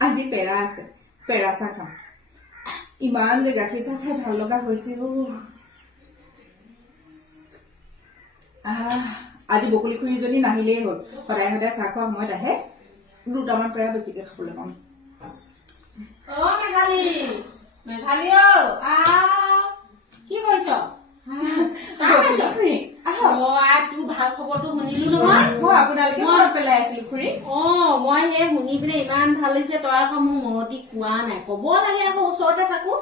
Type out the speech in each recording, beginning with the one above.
আজি পেৰা আছে, পেৰা চাহ খাম। ইমান যে গাখীৰ চাহ খাই ভাল লগা হৈছিল। আজি বকুলি খুৰীজনী নাহিলেই হ'ল, সদায় সদায় চাহ খোৱা সময়ত আহে। দুটামান পেৰা বেছিকে খাবলৈ পাম। মেঘালী, মেঘালী কি কৰিছ? তোৰ ভাল খবৰটো শুনিলো নহয়। মই আপোনালোকে মনত পেলাই আছিলো খুৰী। মই সেই শুনি পিনে ইমান ভাল লাগিছে। তই আকৌ মোৰ মনতি কোৱা নাই, কব লাগে আকৌ ওচৰতে থাকো।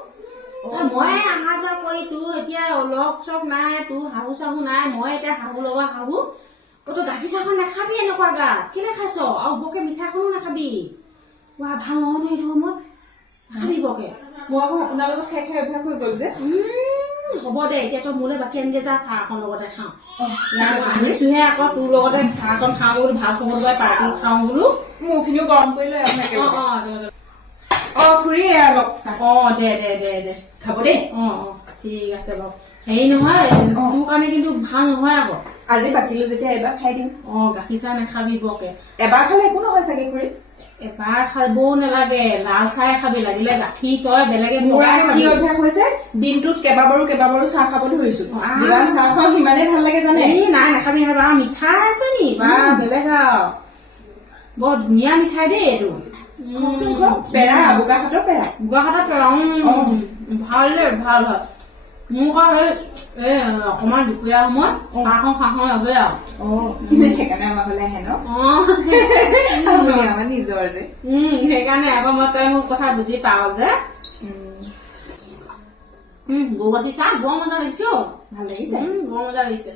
মই অহা যোৱা কৰি তোৰ এতিয়া লগ চগ নাই, তোৰ শাহু চাহু নাই। মই এতিয়া শাহু লগা শাহু। তই গাখীৰ চাহখন নাখাবি এনেকুৱা গাত, কেলে খাইছ? আৰু বকে মিঠাইখনো নাখাবি। ভাল নহয় নহয় এইটো সময়ত খাবি বকে। মই আকৌ আপোনাৰ লগত খাই খাই অভ্যাস হৈ গল যে। হ'ব দে, এতিয়া তই মোলৈ বাকী আনকে যা, চাহ অকণ লগতে খাওঁ। আহিছোহে আকৌ তোৰ লগতে চাহ অকণ খাওঁ বোলো, ভাল খবৰ পাই পাৰ্টি খাওঁ বোলো। মোৰখিনিও গৰম কৰি লৈ আপোনাকে। খুৰী অলপ চাহ। দে দে দে দে খাব দেই। ঠিক আছে বাৰু। হেৰি নহয়, তোৰ কাৰণে কিন্তু ভাল নহয় আকৌ। আজি পাতিলো যেতিয়া এবাৰ খাই দিম। গাখীৰ চাহ নাখাবি বৰকে। এবাৰ খালে একো নহয় চাগে খুৰী? এবাৰ খাবও নালাগে, লাল চাহ খাবি, লাগিলে গাখীৰ তই বেলেগে। মোৰ কি অভ্যাস হৈছে, দিনটোত কেইবাবাৰো চাহ খাব ধৰিছো। যিমান চাহ খাওঁ সিমানেই ভাল লাগে জানে। নাই নাখাবি নাখাবি। মিঠাই আছে নি বা বেলেগ আৰু বৰ ধুনীয়া মিঠাই দেই এইটো। পেৰা, বোকাখাটৰ পেৰা। বোকাখাটৰ পেৰা ভাল দে, ভাল ভাল। মোক আৰু সেই অকমান দুপৰীয়া সময়ত চাহখন খাওঁ লাগে আৰু। সেইকাৰণে আমাৰ ঘৰলৈ আহে ন? আমাৰ নিজৰ যে। সেইকাৰণে আকৌ মই তই মোৰ কথা বুজি পাও যে। গৰু গাখীৰ চাহ বৰ মজা লাগিছে। ভাল লাগিছে? বৰ মজা লাগিছে।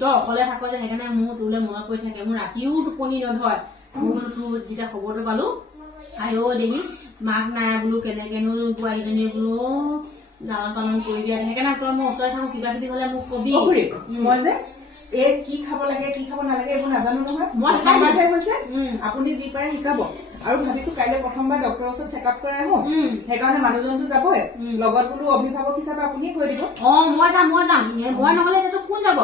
তই অকলে থাক যে, সেইকাৰণে মোৰ তোলে মনত পৰি থাকে। মোৰ ৰাতিও টোপনি নধৰে। মোৰ তোৰ যেতিয়া খবৰটো পালো, আইও দেহি মাক নাই বোলো, কেনেকেনো বোৱাৰীজনী বোলো লালন পালন কৰি দিয়া। সেইকাৰণে তই মই ওচৰত থাকো, কিবা কিবি হলে মোক কবি। মই যে কি খাব লাগে কি খাব নালাগে এইবোৰ নাজানো নহয়। হৈছে আপুনি যি পাৰে শিকাব। আৰু ভাবিছো কাইলৈ প্ৰথমবাৰ ডক্টৰৰ ওচৰত চেকআপ কৰাই আহো। সেইকাৰণে মানুহজনতো যাবই, লগত বোলো অভিভাৱক হিচাপে আপুনিয়ে কৈ দিব। মই যাম। মই নহলে এতিয়া কোন যাব?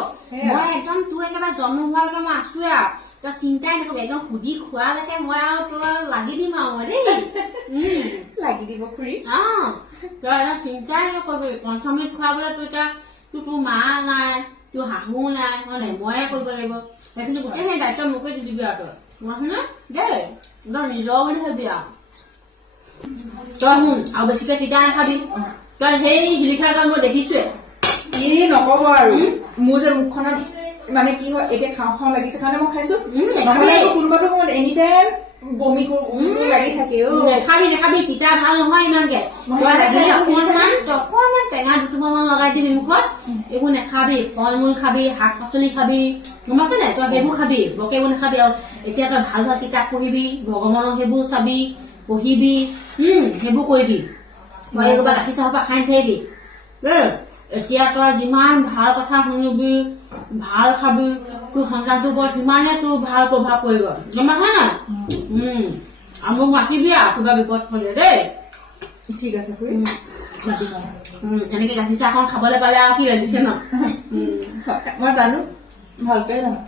মই একদম তোৰ একেবাৰে জন্ম হোৱালৈকে মই আছোৱে আৰু। তই চিন্তাই নকবি, একদম সুধি খোৱালৈকে মই আৰু তোৰ আৰু লাগি দিম আৰু মই দেই। লাগি দিব খুৰী। তই এটা চিন্তাই নকবি। পঞ্চমৃত খুৱাবলৈ তোৰ এতিয়া তোৰ মা নাই, তোৰ শাহু নাই, হয় নাই? ময়ে কৰিব লাগিব। সেইখিনি গোটেইখিনি দায়িত্ব মোকে দি দিবি আৰু তই শুনা দেই। তই নিজৰ বুলি ভাবি আৰু। তই শুন, আৰু বেছিকে তিতা নাখাবি। তই সেই শিলিখা গল মই দেখিছোৱে। নকব আৰু, মোৰ যে মুখখনত মানে কি হয়, এতিয়া খাওঁ খাওঁ লাগিছে কাৰণে মই খাইছো। নহলে কোনোবাটো সময়ত এনি টাইম বমি লাগি থাকে। নেখাবি, তিতা ভাল নহয় ইমানকে। অকনমান টেঙা দুটুমান লগাই দিবি মুখত। এইবোৰ নেখাবি, ফল মূল খাবি, শাক পাচলি খাবি, গম পাইছ নাই? তই সেইবোৰ খাবি, বকে এইবোৰ নাখাবি। আৰু এতিয়া তই ভাল ভাল কিতাপ পঢ়িবি, ভগৱানক সেইবোৰ চাবি, পঢ়িবি, সেইবোৰ কৰিবি। তই এইবাৰ গাখীৰ চাহৰ পৰা খাই থাকিবি। এতিয়া তই যিমান ভাল কথা শুনিবি, ভাল খাবি, তোৰ সন্তানটোৰ ওপৰত সিমানে তোৰ ভাল প্ৰভাৱ পৰিব, গম পাইছ নাই? আৰু মোক মাতিবি আৰু কিবা বিপদ হলে দেই। ঠিক আছে খুৰী। এনেকে গাখীৰ চাহখন খাবলৈ পালে আৰু কি লাগিছে ন? মই জানো, ভালকৈ জানো।